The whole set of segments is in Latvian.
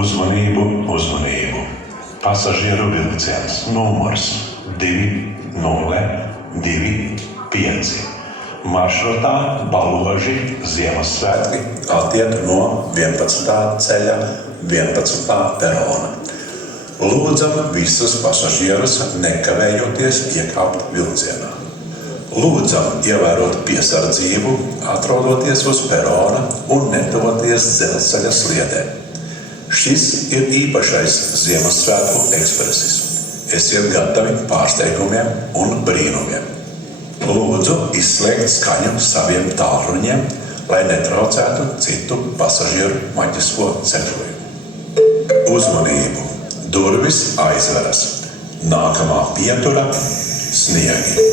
Uzmanību, uzmanību! Pasažieru vilciens numurs 2025. Maršrutā Baloži Ziemassvētki attiek no 11. ceļa 11. perona. Lūdzam visus pasažierus nekavējoties iekāpt vilcienā. Lūdzam ievērot piesardzību, atrodoties uz perona un netuvoties dzelzceļa sliedēm. Šis ir īpašais Ziemassvētku ekspresis. Esiet gatavi pārsteigumiem un brīnumiem. Lūdzu izslēgt skaņu saviem tālruņiem, lai netraucētu citu pasažieru maģisko ceļojumu. Uzmanību! Durvis aizveras. Nākamā pietura – sniegi.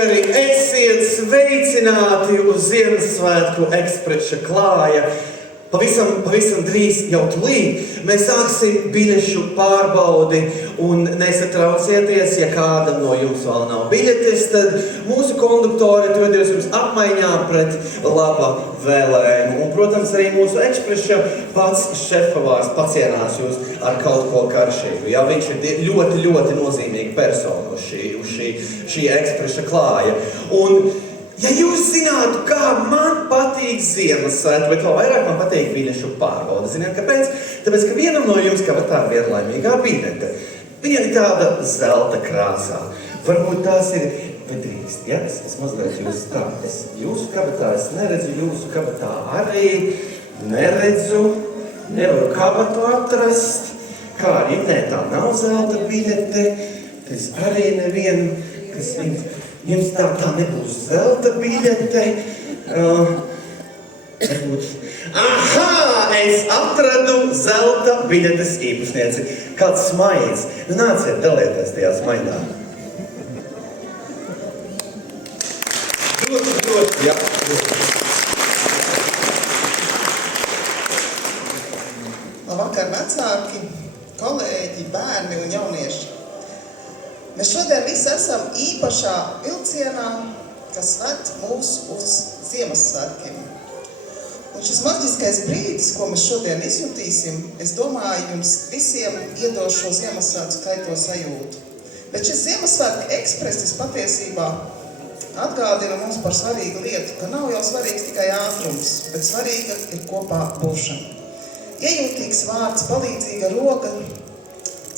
Esiet sveicināti uz Ziemassvētku ekspresa klāja. Pavisam drīz jau tūlīt mēs sāksim biļešu pārbaudi un nesatraucieties, ja kādam no jums vēl nav biļetes, tad mūsu konduktori to dos jums apmaiņā pret laba vēlējumu. Un, protams, arī mūsu ekspresa pats šefpavārs pacienās jūs ar kaut ko karšīgu. Ja? Viņš ir ļoti, ļoti nozīmīga persona uz šī ekspresa klāja. Un ja jūs zinātu, kā man patīk Ziemassvētki, bet vēl vairāk man patīk biļešu pārbaude. Ziniet, kāpēc? Tāpēc, ka vienam no jums kabatā ir laimīgā biļete. Viņa ir tāda zelta krāsā. Varbūt tās ir vedrīgs. Ja? Es mazliet jūs tā. Jūsu kabatā es neredzu, jūsu kabatā arī neredzu. Nevaru kabatu atrast. Kā arī nē, tā nav zelta biļete. Es arī nevienu, kas jums tā nebūs zelta biļete. Aha! Es atradu zelta biļetes īpašnieci. Kāds smaids. Nu, nāciet, dalieties tajā smaidā. Dod, jā. Labvakar, vecāki, kolēģi, bērni un jaunieši. Mēs šodien visi esam īpašā vilcienā, kas ved mūs uz Ziemassvētkiem. Un šis maģiskais brīdis, ko mēs šodien izjutīsim, es domāju, jums visiem iedos šo Ziemassvētku skaito sajūtu. Bet šis Ziemassvētku ekspresis patiesībā atgādina mums par svarīgu lietu, ka nav jau svarīgs tikai ātrums, bet svarīga ir kopā būšana. Iejūtīgs vārds, palīdzīga roka,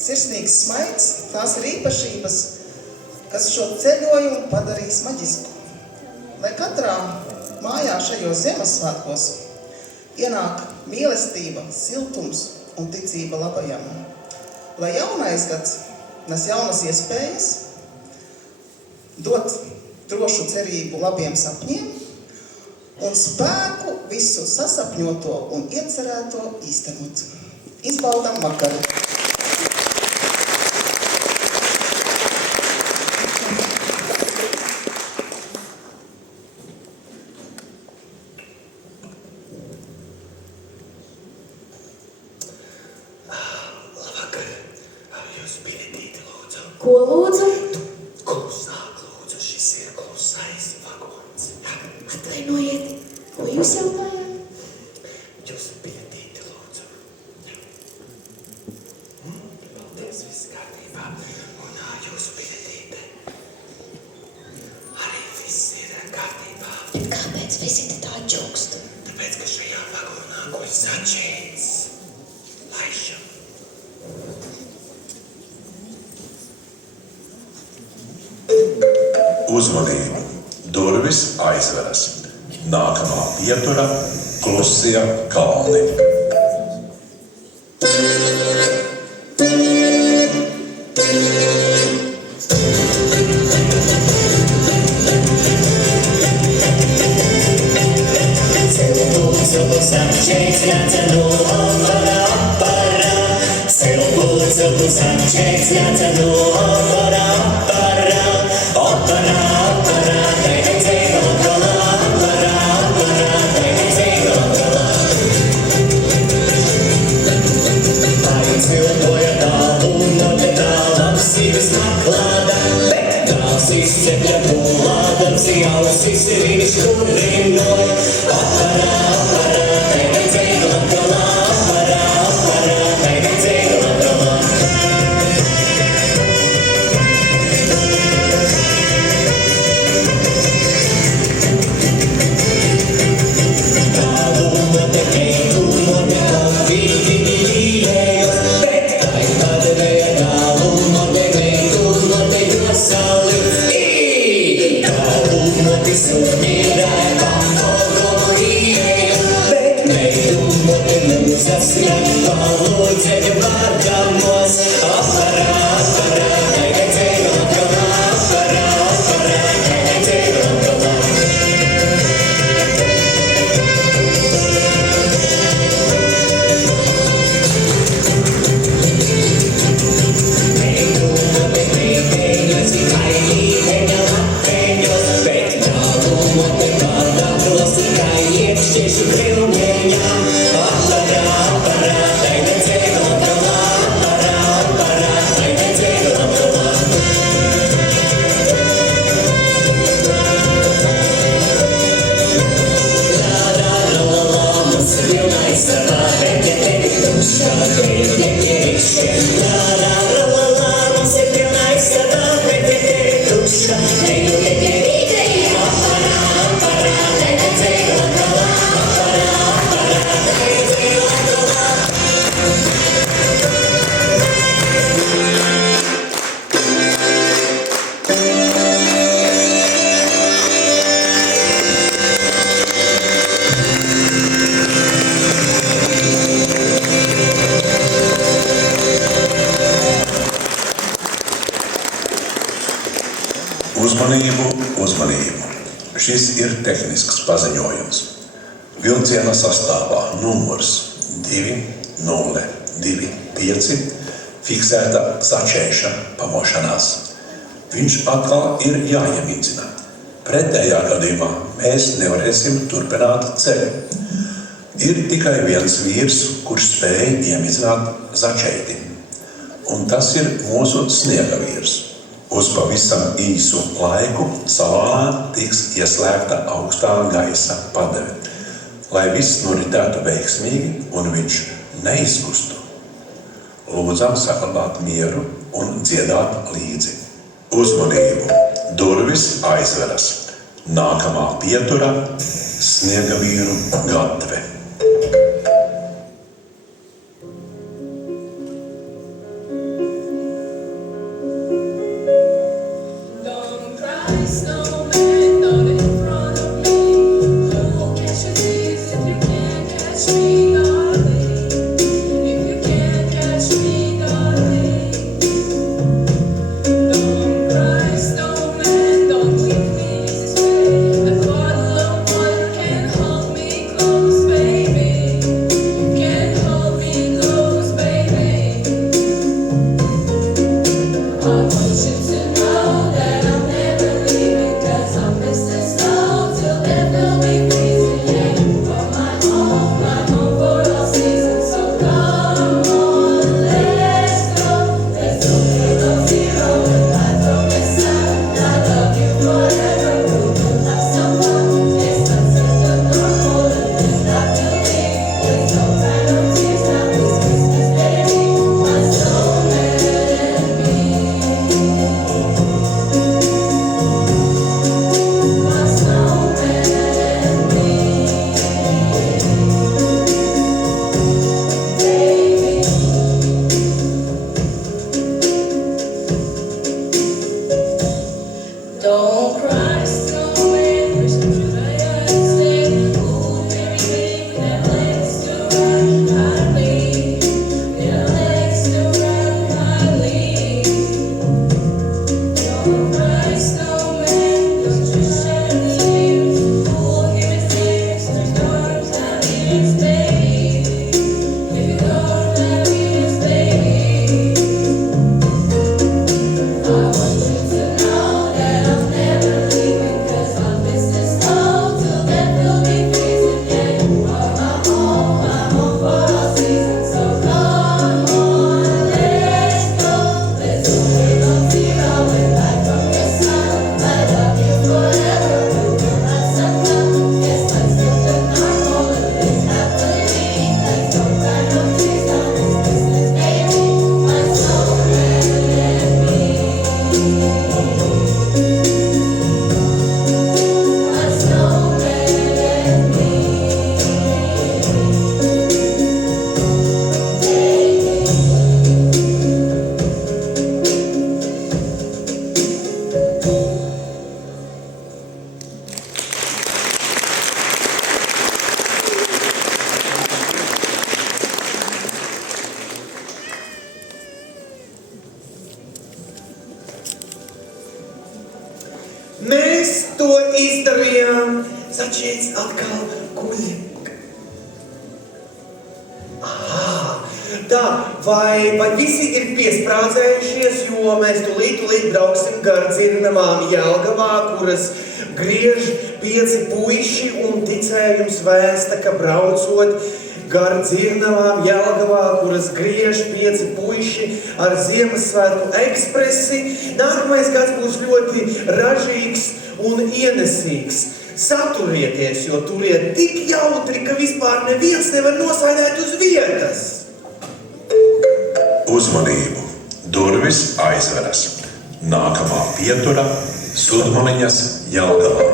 sirsnīgs smaids, tās ir īpašības, kas šo ceļojumu padarīs maģisku. Lai katrā mājā šajos Ziemassvētkos ienāk mīlestība, siltums un ticība labajam. Lai jaunais gads nes jaunas iespējas, dot drošu cerību labiem sapņiem un spēku visu sasapņoto un iecerēto īstenot. Izbaudam vakaru! Ko lūdzu? Klusāk, lūdzu, šis ir klusais vagons. Atvainojiet, ko jūs jautājāt? Jūsu biļetīti, lūdzu. Paldies, viss kārtībā. Un jūsu biļetīte. Arī viss ir kārtībā. Bet kāpēc visi te tā ģokst? Tāpēc, ka šajā vagonā guļ sačēns. Laišam. Uzmanību! Durvis aizveras. Nākamā pietura – Klusie kalni. Šis ir tehnisks paziņojums. Vilciena sastāvā numurs 2025 fiksēta začēša pamošanās. Viņš atkal ir jāiemīdzina. Pretējā gadījumā mēs nevarēsim turpināt ceļu. Ir tikai viens vīrs, kurš spēj iemīdzināt začēti. Un tas ir mūsu sniega vīrs. Uz pavisam īsu laiku salonā tiks ieslēgta augstā gaisa padeve, lai viss noritētu veiksmīgi un viņš neizkustu. Lūdzam saglabāt mieru un dziedāt līdzi. Uzmanību! Durvis aizveras. Nākamā pietura – sniega vīru gatve. Mēs to izdarījām. Začēts atkal guļ. Tā, vai visi ir piesprādzējušies, jo mēs tūlīt brauksim gar Dzirnavām Jelgavā, kuras griež 5 puiši un ticējums vēsta, ka braucot gar Dzirnavām Jelgavā, kuras griež 5 puiši ar Ziemassvētku ekspresi. Nākamais gads būs ļoti ražīgs un ienesīgs. Saturieties, jo tur ir tik jautri, ka vispār neviens nevar nosaidēt uz vietas. Uzmanību! Durvis aizveras. Nākamā pietura – Sudmaliņas Jelgavā.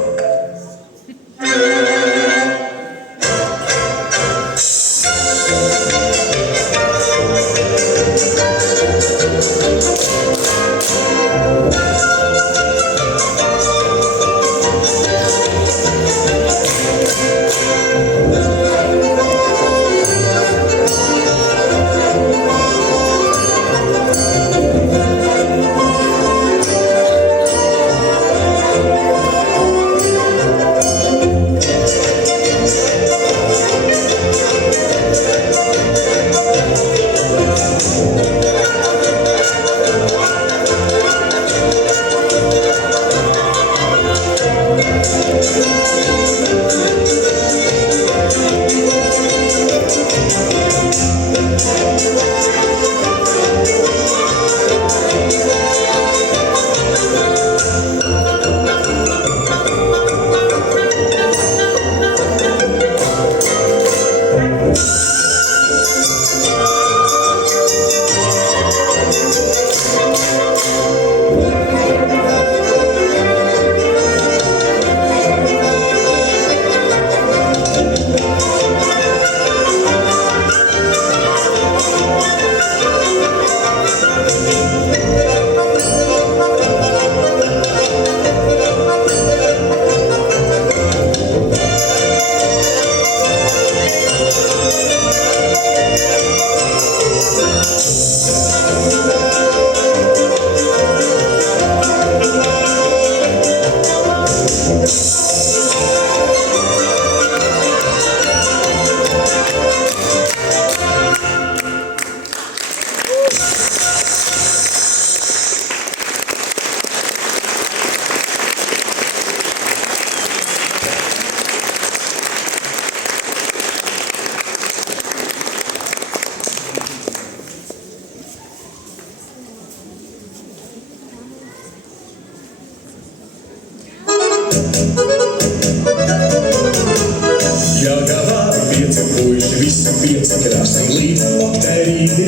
Jāgavā pieci puiši, visi pieci krāsnī līd. Oktairīdi,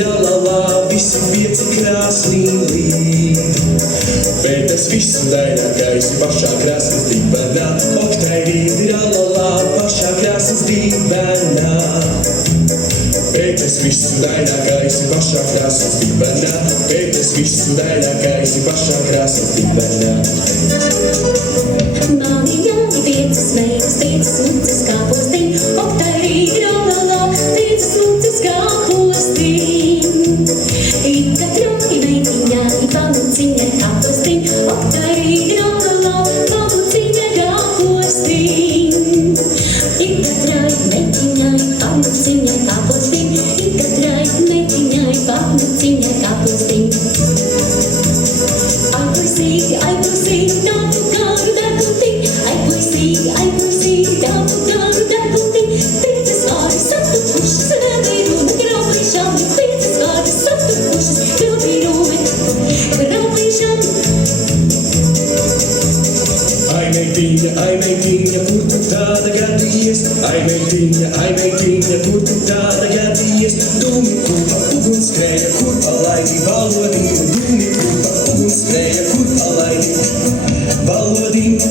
la, visi pieci krāsnī līd. Bet es visu daļākais pašā krāsnes dibenā. Oktairīdi, la, pašā krāsnes dibenā. Bet es visu daļākais pašā krāsnes dibenā. Bet es visu daļākais pašā krāsnes dibenā. Māmiņā piecas meitas, piecas mucas kā postiņ, oktairīdi, la, piecas mucas kā postiņ. Ikatrai meitiņai, pamuciņai kā postiņ, oktairīdi, la, pamuciņai kā postiņ. Ikatrai meitiņai, pamuciņai kā postiņ, ikatrai meitiņai, pamuciņai kā postiņ. Ai, puisīti, tavu kāru darbutiņ, ai, puisīti, tavu kāru darbutiņ. Piecas vāris aptupušas, rāpīrume, graupīšami, piecas vāris aptupušas, rāpīrume, graupīšami. Ai, meitiņa, kur tu tāda gadījies? Ai, meitiņa, kur tu tāda gadījies? Dūmi kurpa, ugunskrēja, kur palaidi valodību. Dūmi kurpa, ugunskrēja, kur palaidi valodību.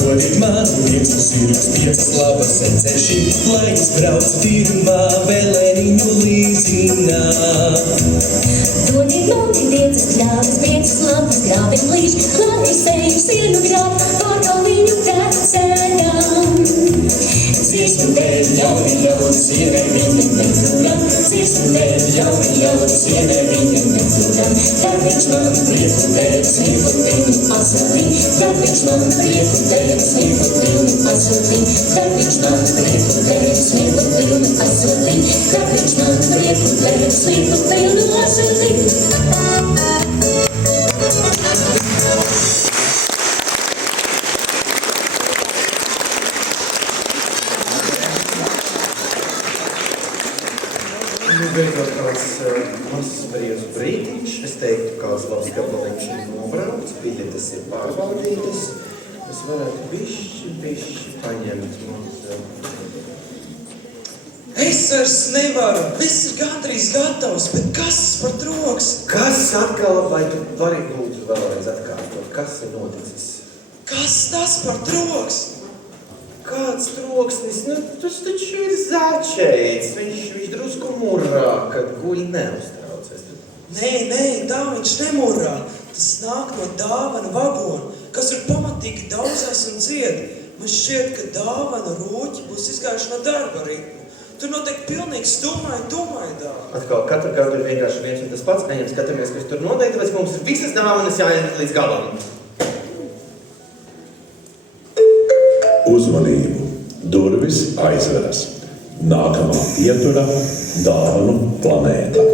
Dodiet man piecus zirgus, piecas labas ceļšiem, lai es braucu pirmā vēlēniņu līdzinā. Dodiet man piecas grāvis, piecas labas grāvenlīši, lai es eju sienu grāv, pārkalniņu precēdām. Dziesmu dēļ jauni, sienai viņa neturam, dziesmu dēļ jauni, sienai viņa neturam. Tad viņš man prieku dēļ, sniegu pilnu asultiņ, tad viņš man prieku dēļ, sniegu pilnu asultiņ, tad viņš man prieku dēļ, sniegu pilnu asultiņ, tad viņš man prieku dēļ, sniegu pilnu asultiņ. Beidzot kāds mazs brīvs brītiņš. Es teiktu, kāds labs gabaliņš ir nobraukts, biļetes ir pārbaudītas. Es varētu bišķi paņemt mums. Es vairs nevaru, viss ir gandrīz gatavs, bet kas par troks? Kas atkal, vai tu vari lūdzu vēlreiz atkārtot? Kas ir noticis? Kas tas par troks? Kāds troksnis? Nu, tas taču ir Začeits. Viņš drusku murrā, kad guļ neuztraucies. Nē, tā viņš nemurrā. Tas nāk no dāvana vagona, kas ir pamatīgi daudzās un dzied. Man šķiet, ka dāvana rūķi būs izgājuši no darba ritmu. Tur notiek pilnīgi stumai dāvana. Atkal, katru gadu ir vienkārši viens un tas pats. Ejam, skatāmies, kas tur noteikti, tāpēc mums ir visas dāvanas jāiet līdz galam. Uzmanību! Durvis aizveras. Nākamā pietura – dāvanu planēta.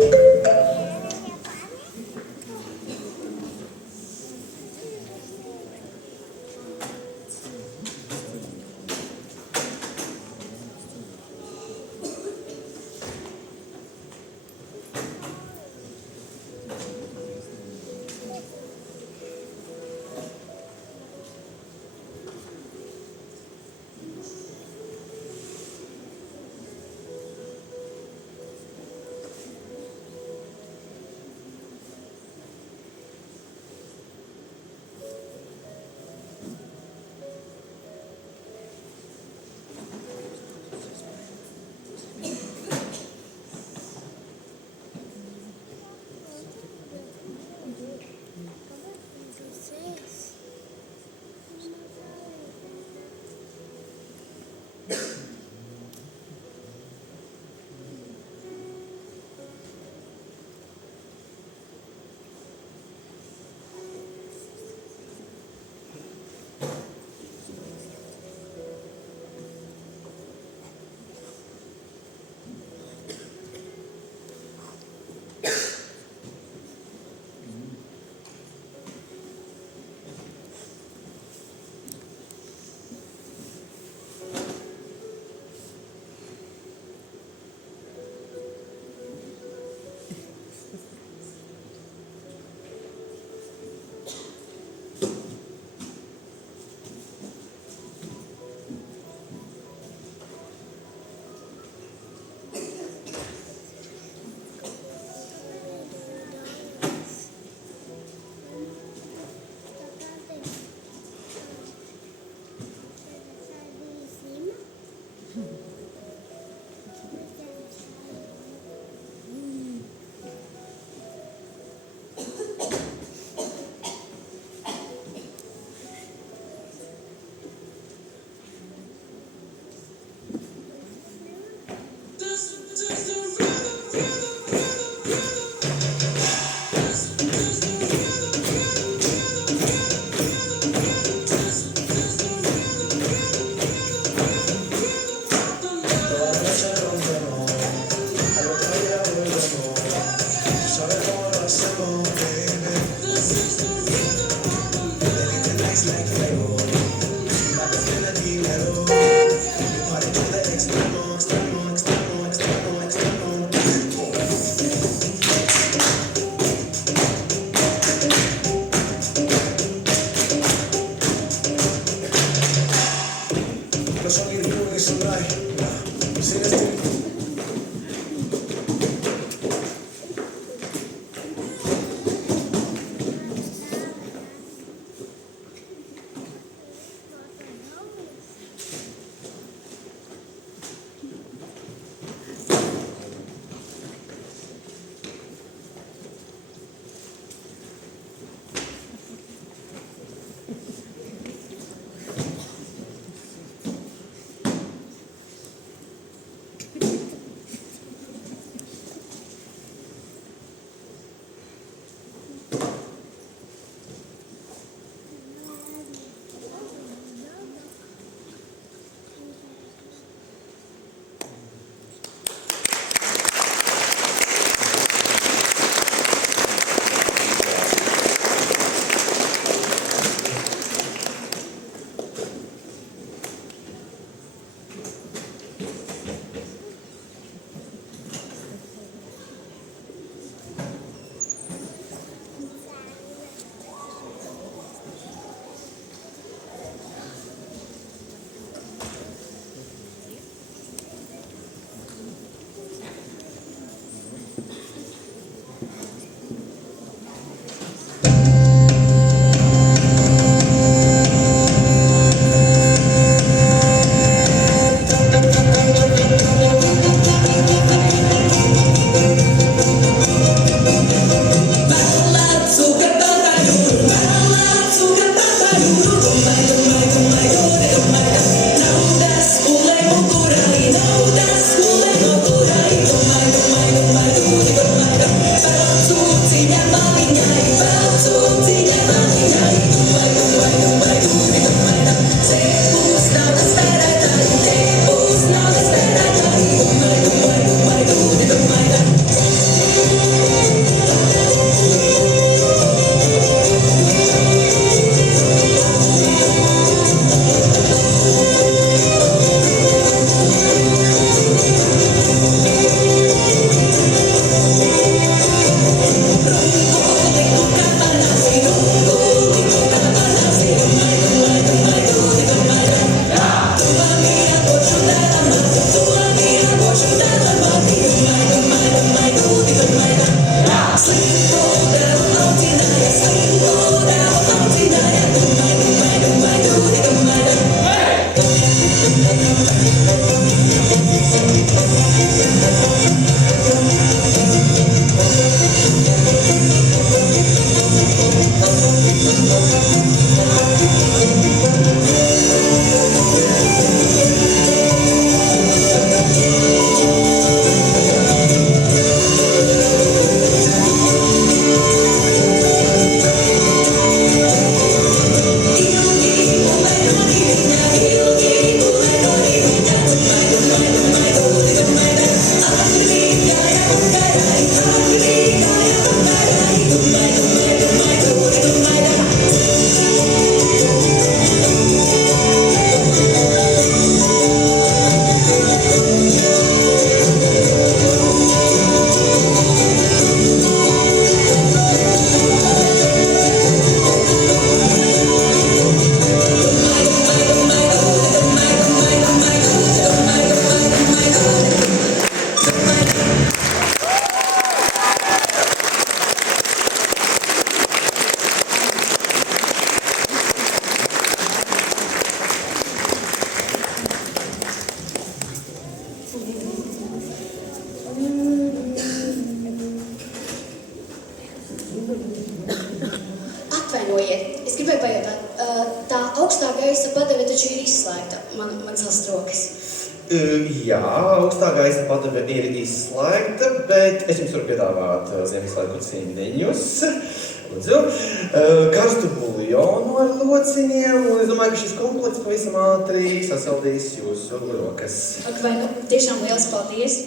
Atvainojiet, es gribēju pajautāt, tā augstā gaisa padeve taču ir izslēgta, man sastrokas. Jā, augstā gaisa padeve ir izslēgta, bet es jums varu piedāvāt Ziemassvētku ciemiņus. Lūdzu, karstu buljonu ar lociņiem, un es domāju, ka šis komplekts pavisam ātri sasaldīs jūsu rokas. Ak, vai nu, tiešām liels paldies.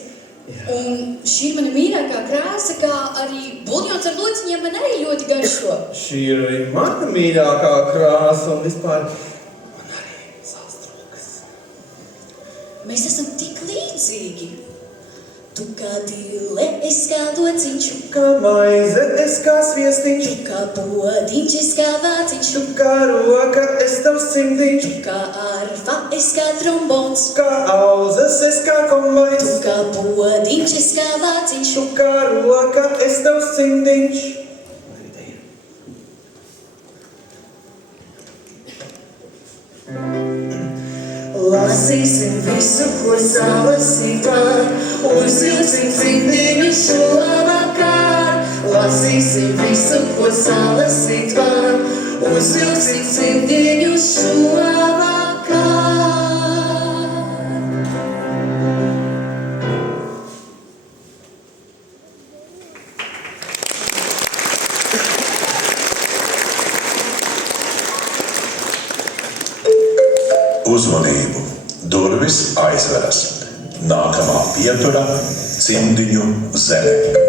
Un šī ir mana mīļākā krāsa, kā arī buljons ar lociņiem man arī ļoti garšo. Šī ir arī mana mīļākā krāsa, un vispār man arī sastrokas. Mēs esam tik līdzīgi. Tu kā dille, es kā lociņš, Kā maize, es kā sviestiņš, tu kā podiņš, es kā vāciņš, tu kā roka, es tavs cimdiņš, kā arfa, es kā trombons, kā auzas, es kā tu kombais, kā podiņš, es kā vāciņš, tu kā roka, es tavs cimdiņš. Lasīsim visu, ko salasīt var, uzvilksim cimdiņu šovakar. Lasīsim visu, ko salasīt var, uzvilksim cimdiņu šovakar. Uzmanību! Durvis aizveras. Nākamā pietura – cimdiņu zeme.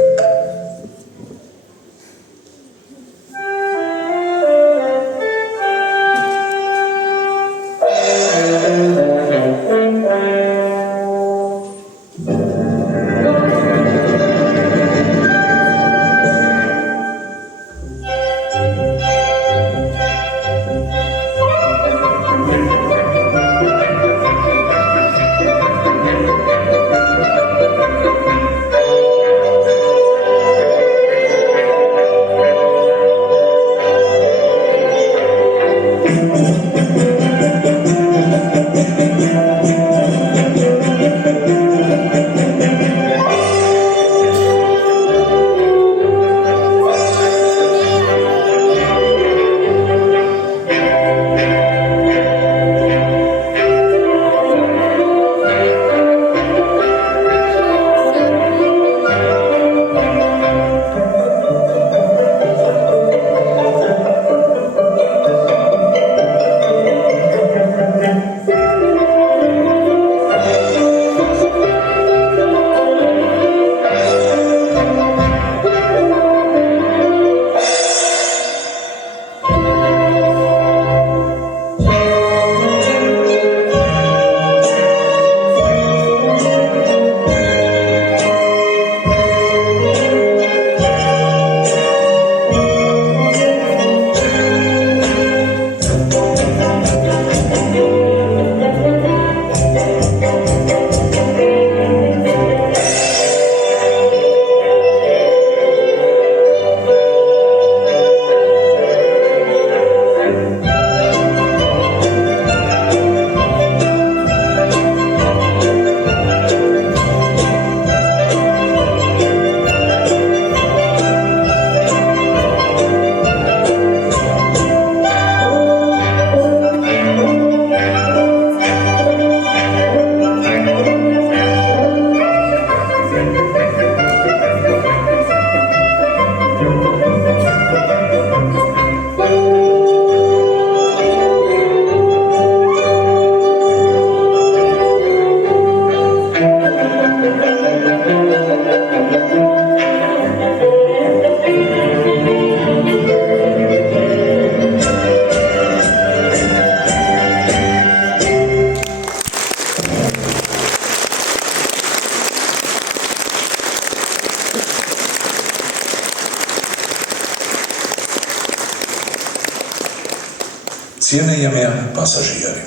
Cienījamie pasažieri,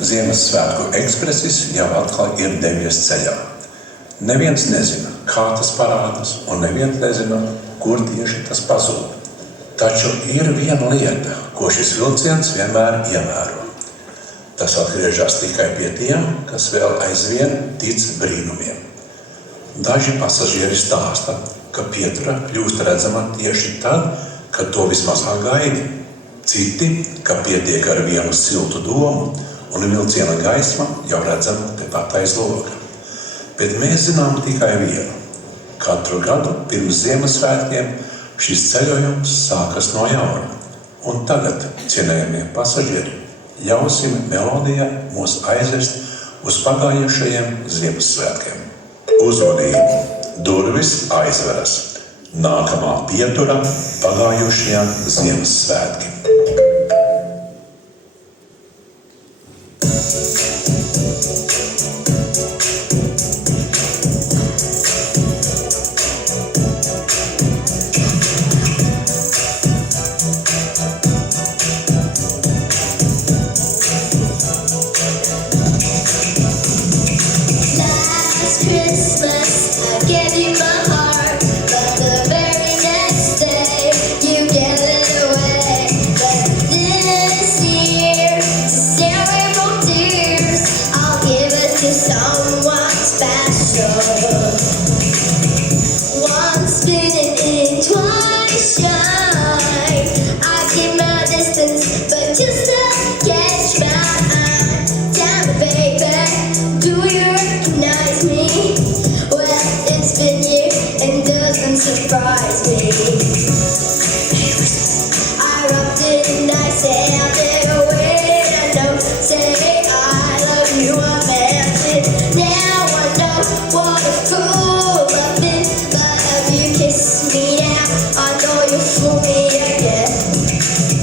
Ziemassvētku ekspresis jau atkal ir devies ceļā. Neviens nezina, kā tas parādās, un neviens nezina, kur tieši tas pazūd. Taču ir viena lieta, ko šis vilciens vienmēr ievēro. Tas atgriežas tikai pie tiem, kas vēl aizvien tic brīnumiem. Daži pasažieri stāsta, ka pietura kļūst redzama tieši tad, kad to vismazāk gaidi. Citi, ka pietiek ar vienu siltu domu, un vilciena gaisma jau redzama tepat aiz loga. Bet mēs zinām tikai vienu. Katru gadu pirms Ziemassvētkiem šis ceļojums sākas no jauna. Un tagad, cienējamie pasažieri, ļausim melodijai mūs aizvest uz pagājušajiem Ziemassvētkiem. Uzmanību! Durvis aizveras. Nākamā pietura – pagājušie Ziemassvētki. Christmas, I gave you my heart, but the very next day you gave it away. But this year, to stay away from tears, I'll give it to someone special. Once bitten in, twice shy. I keep my distance, but you still catch my eye. Tell me, baby, do you recognize me? Well, it's been years and doesn't surprise me. I rubbed it and I say I'll never wait. I know, say I love you, I meant it. Now I know what a fool I've been, but if you kiss me now, I know you fool me again.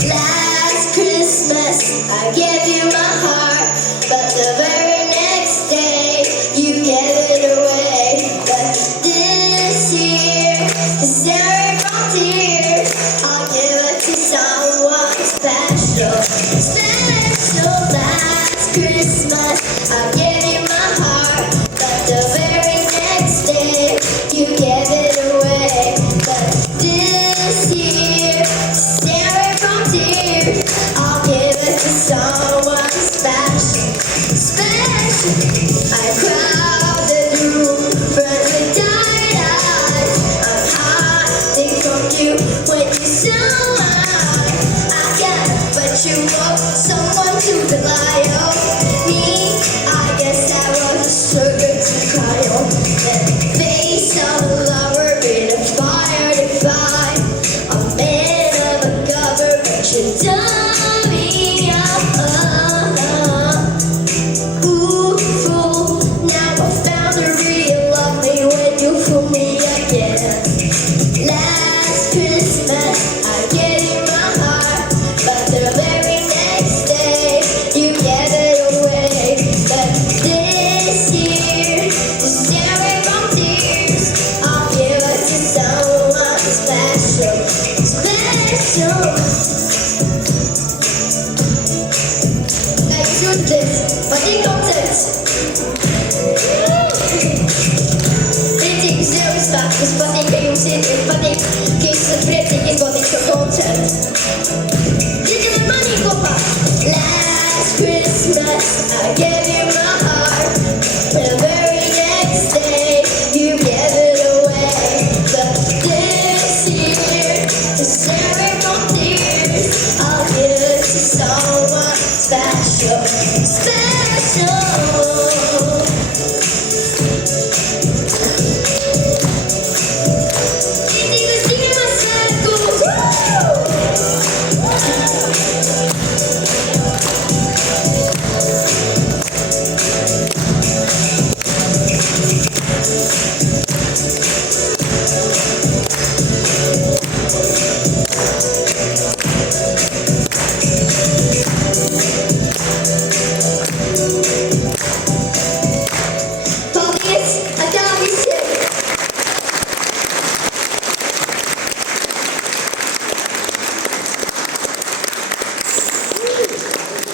Last Christmas, I gave you my heart, but the very next day, you gave it away. But this year, to stay from tears, I'll give it to someone special. Special. Last Christmas, I gave you my heart, but the very next day, you gave it away. But this year, to stay from tears, I'll give it to someone special. Special. I crowded the room, friends with tired eyes. I'm hiding from you when you smile. I got what you want, someone to rely on. Me, I guess I was a sugar to cry on. That face of a lover in a fire divine. A man of a government, you done me up. Ooh, fool, now I found the real love me when you fool me again. Last Christmas, I gave you my heart, but the very next day, you gave it away. But this year, to stay away from tears, I'll give it to someone special. Special. Like this, but in content. Pretty serious fact is funny, can you see it funny? Case of pretty is what it's for content. Did you want money, Papa? Last Christmas, I gave you my heart. The very next day, you gave it away. But this year, to stay away from tears, I'll give it to someone special. Special. Paldies! Atā visiem!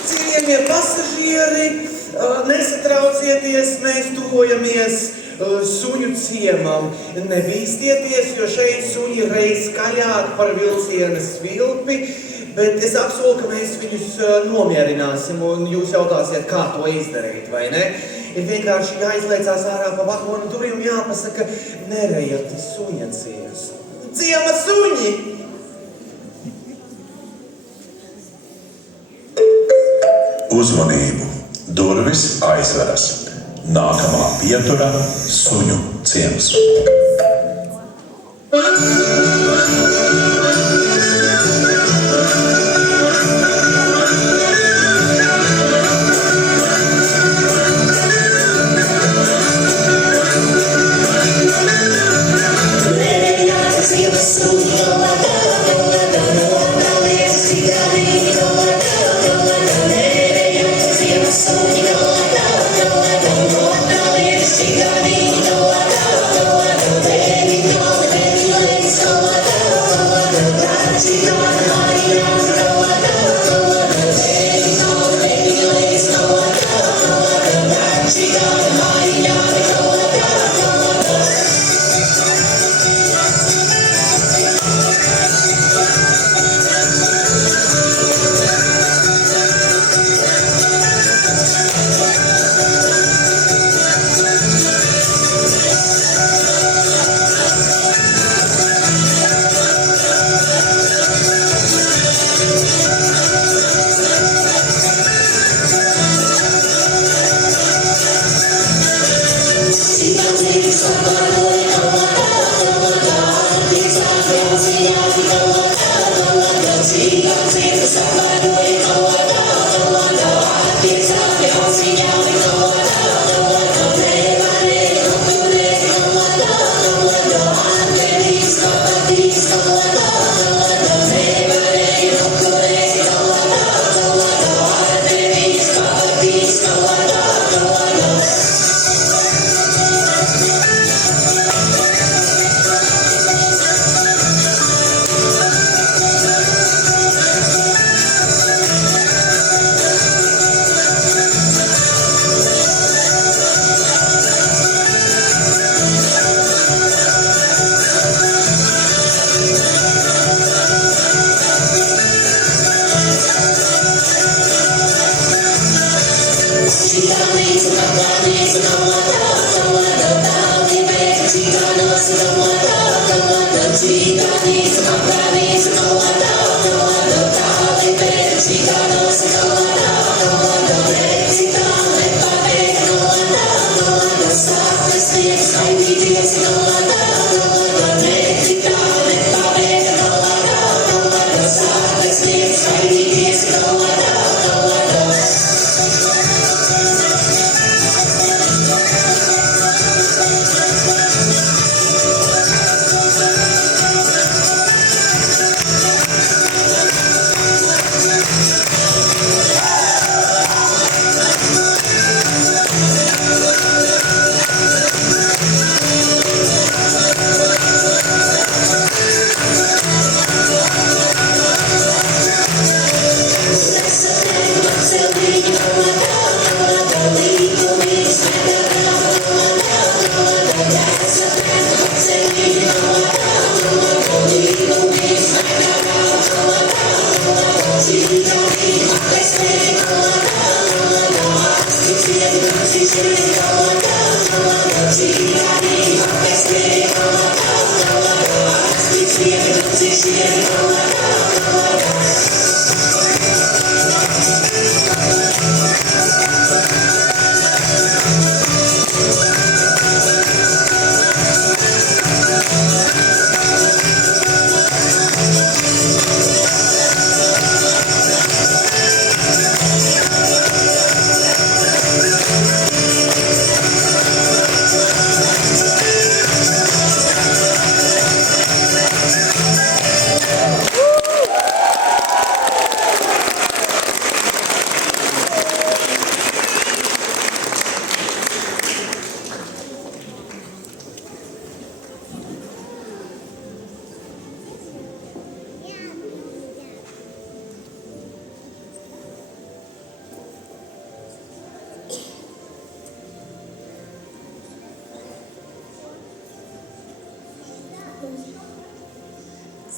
Cienījamie pasažieri, nesatraucieties, mēs tuvojamies suņu ciemam. Nebīstieties, jo šeit suņi reiz skaļāk par vilciena svilpi, bet es apsolu, ka mēs viņus nomierināsim, un jūs jautāsiet, kā to izdarīt, vai ne? Ir vienkārši jāizliecās ārā pa vagonu durvīm un jāpasaka, nerejati suņa ciens. Ciema suņi! Uzmanību! Durvis aizveras. Nākamā pietura – suņu ciems.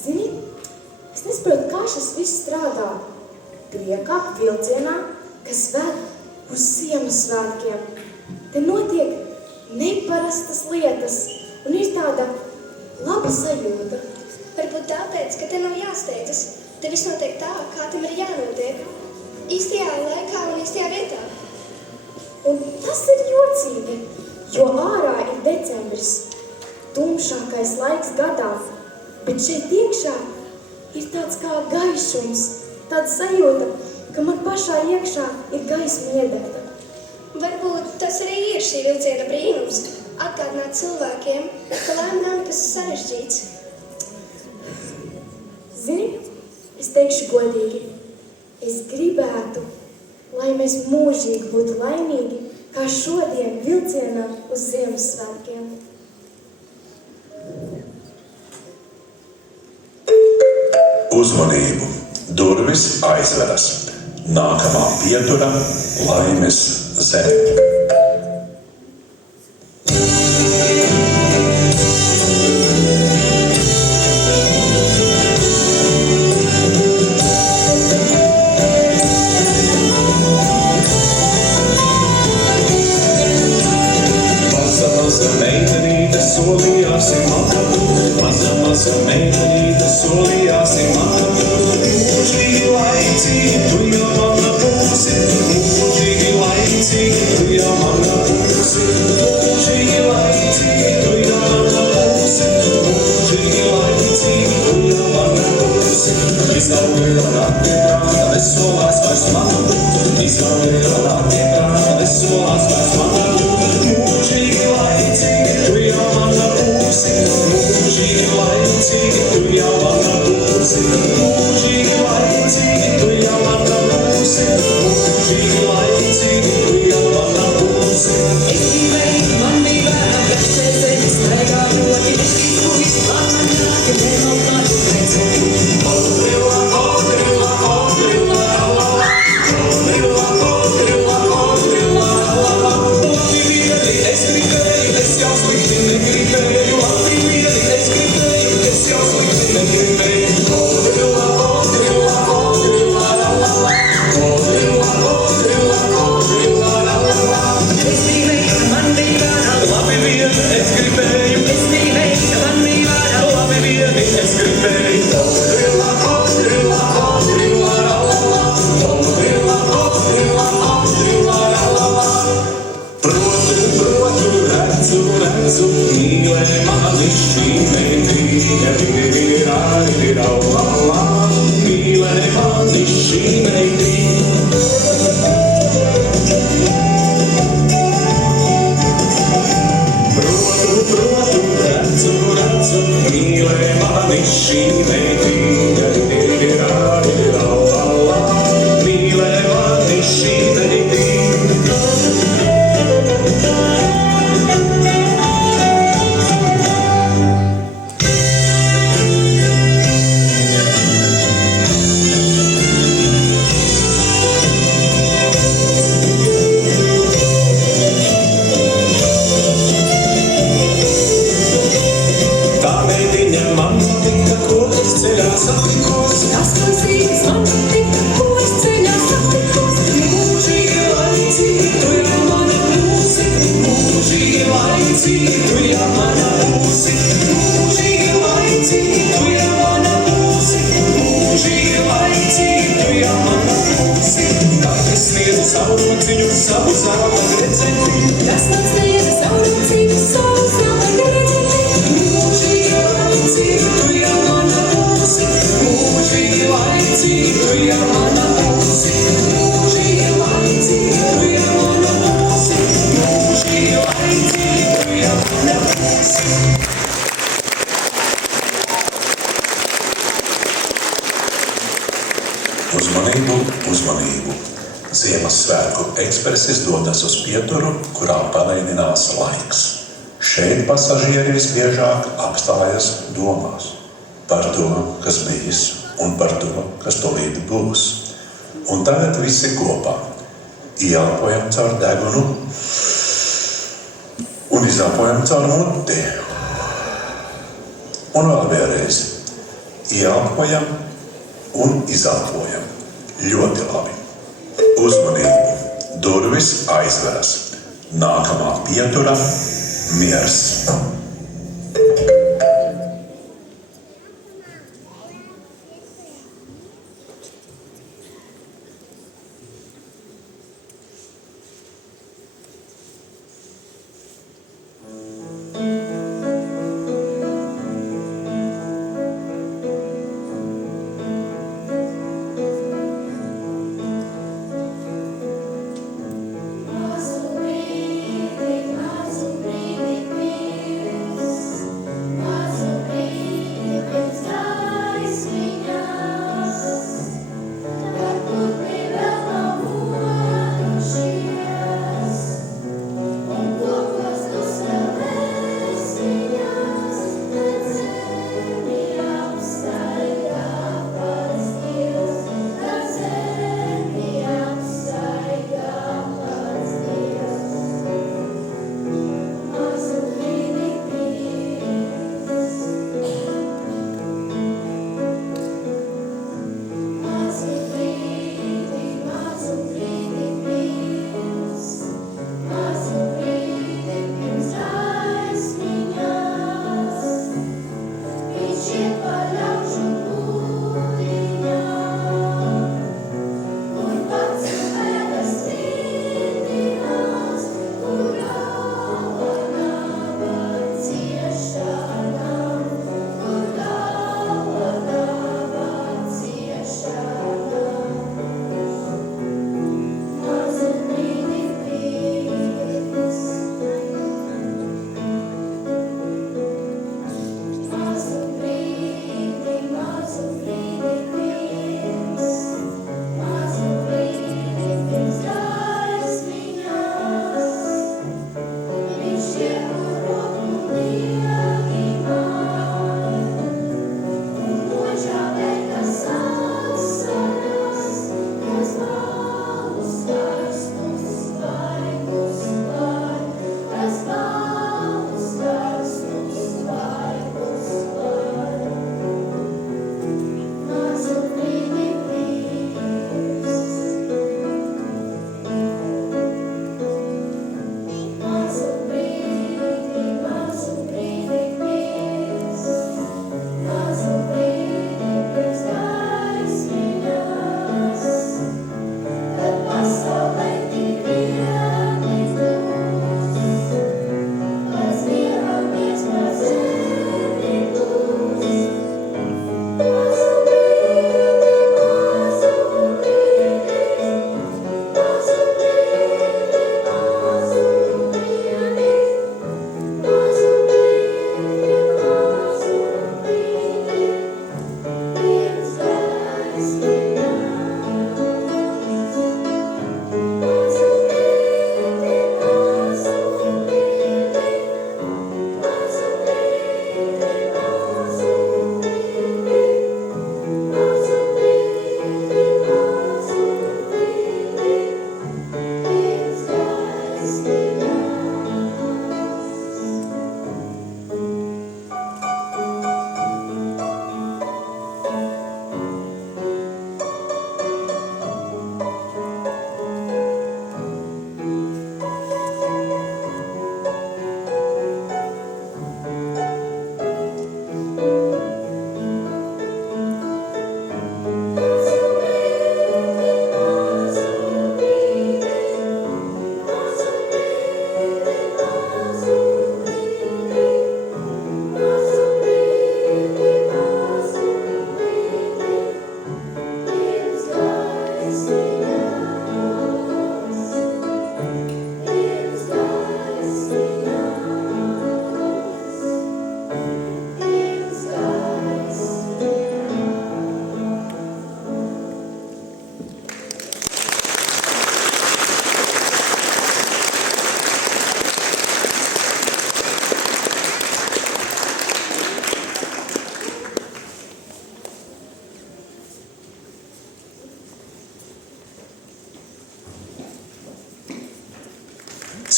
Zini, es nesaprotu, kā šis viss strādā. Tu iekāp vilcienā, kas ved uz Ziemassvētkiem. Te notiek neparastas lietas un ir tāda laba sajūta. Varbūt tāpēc, ka te nav jāsteidzas. Te viss notiek tā, kā tam ir jānotiek. Īstajā laikā un īstajā vietā. Un tas ir jocīgi, jo ārā ir decembris, tumšākais laiks gadā. Bet šeit iekšā ir tāds kā gaišums, tāds sajūta, ka man pašā iekšā ir gaisma iedegta. Varbūt tas arī ir šī vilciena brīnums. Atgādināt cilvēkiem, ka laime nav nekas sarežģīts. Zini, es teikšu godīgi, es gribētu, lai mēs mūžīgi būtu laimīgi, kā šodien vilcienā uz Ziemassvētkiem. Uzmanību! Durvis aizveras. Nākamā pietura – Laimes zeme. Maza meitenīte solījās man, maza meitenīte solījās man. Mūžīgi laicīgi, tu jau mana būsi, mūžīgi laicīgi, tu jau mana būsi. Mūžīgi laicīgi, mīlē mani šī meitiņa, mīlē mani šī meitiņa. Protu, redzu, mīlē mani šī meitiņa, mīlē mani šī meitiņa. Tā meitiņa man patika, ko es ceļā satikos. Tas klausīgs man patika, ko es ceļā satikos. Mūžīgi laicīgi, tu jau mana būsi. Mūžīgi laicīgi, tu jau mana būsi. Mūžīgi laicīgi, tu jau mana būsi. Mūžīgi laicīgi, tu jau mana būsi. Tad es sniedzu savu rociņu, savu zelta gredzeni. Tas man sniedza savu rociņu, savu zelta gredzeni. Mūžīgi laicīgi, tu jau mana būsi. Mūžīgi laicīgi, tu jau mana būsi. Mūžīgi laicīgi, tu jau mana būsi. Mūžīgi laicīgi, tu jau mana būsi. Uzmanību, uzmanību! Ziemassvētku ekspresis dodas uz Pieturu, kurā palēninās laiks. Šeit pasažieri visbiežāk apstājas domās par to, kas bijis un par to, kas tūlīt būs. Un tagad visi kopā ieelpojam caur degunu un izelpojam caur muti. Un vēl vienreiz ieelpojam un izelpojam. Ļoti labi. Uzmanību! Durvis aizveras. Nākamā pietura – miers. Mazu brīdi,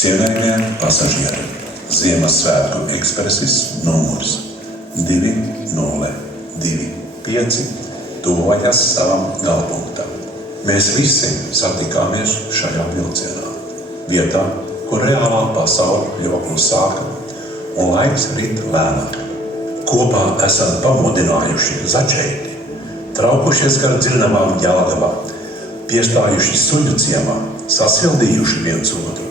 Cienējamie pasažieri, Ziemassvētku ekspresis numurs 2025 tuvojas savam galapunktam. Mēs visi satikāmies šajā vilcienā, vietā, kur reālā pasaule jau klusāka un laiks rit lēnāk. Kopā esam pamodinājuši začēti, traukušies gar dzirnavām Jelgavā, piestājuši Suļu ciemā, sasildījuši viens otru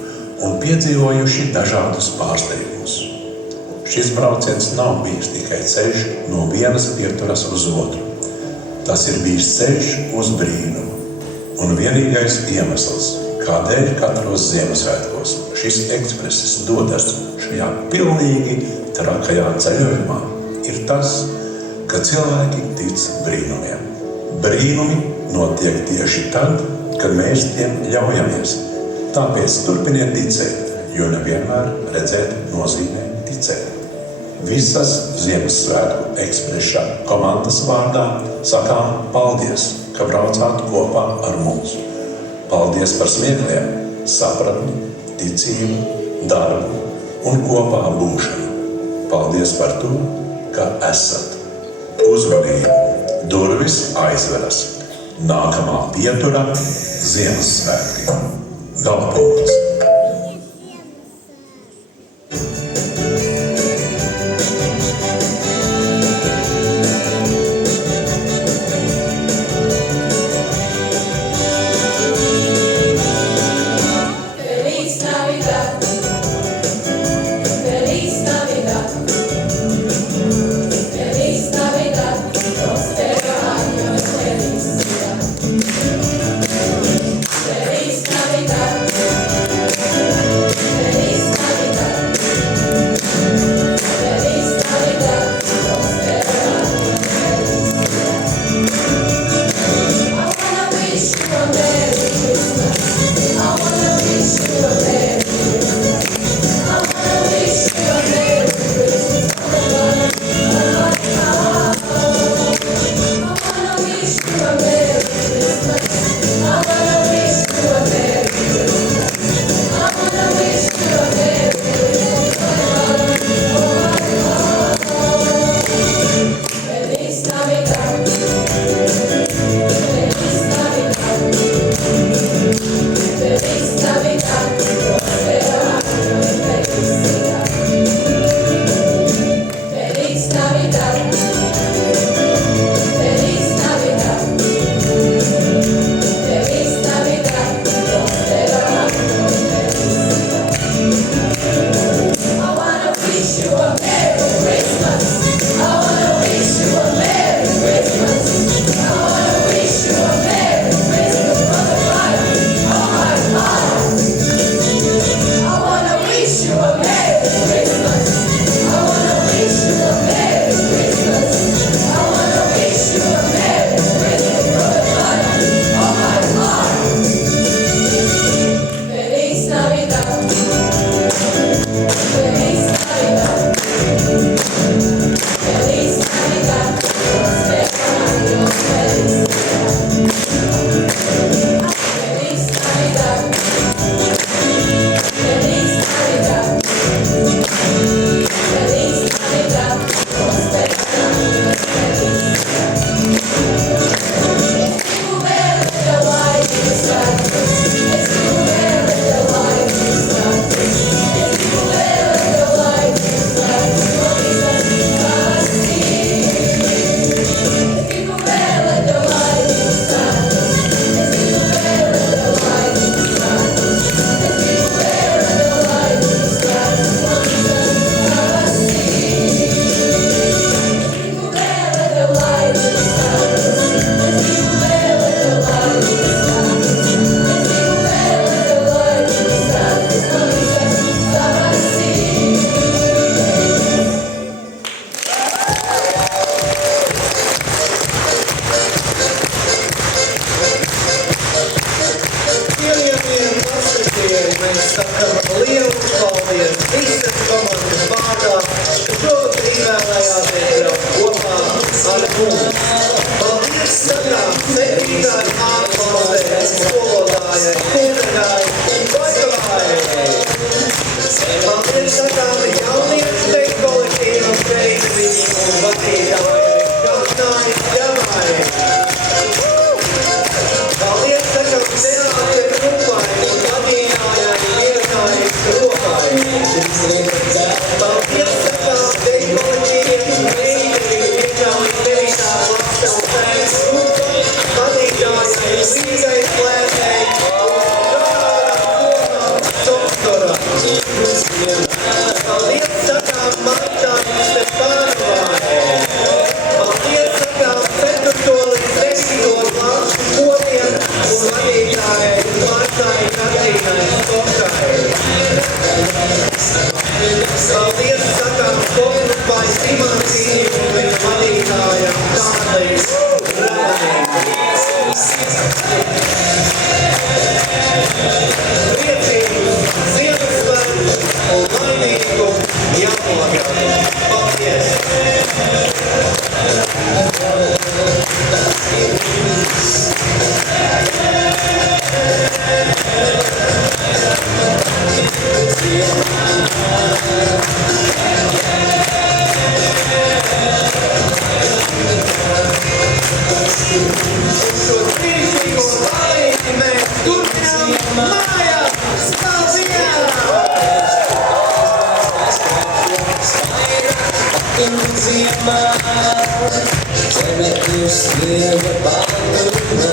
un piedzīvojuši dažādus pārsteigumus. Šis brauciens nav bijis tikai ceļš no vienas pieturas uz otru. Tas ir bijis ceļš uz brīnumu. Un vienīgais iemesls, kādēļ katros Ziemassvētkos šis ekspresis dodas šajā pilnīgi trakajā ceļojumā, ir tas, ka cilvēki tic brīnumiem. Brīnumi notiek tieši tad, kad mēs tiem ļaujamies. Tāpēc turpiniet ticēt, jo nevienmēr redzēt nozīmē ticēt. Visas Ziemassvētku ekspresa komandas vārdā sakām paldies, ka braucāt kopā ar mums. Paldies par smiekliem, sapratni, ticību, darbu un kopā būšanu. Paldies par to, ka esat. Uzmanību, durvis aizveras. Nākamā pietura Ziemassvētki. Galapunkts. Un ciemā, zeme ir sniega baltumā.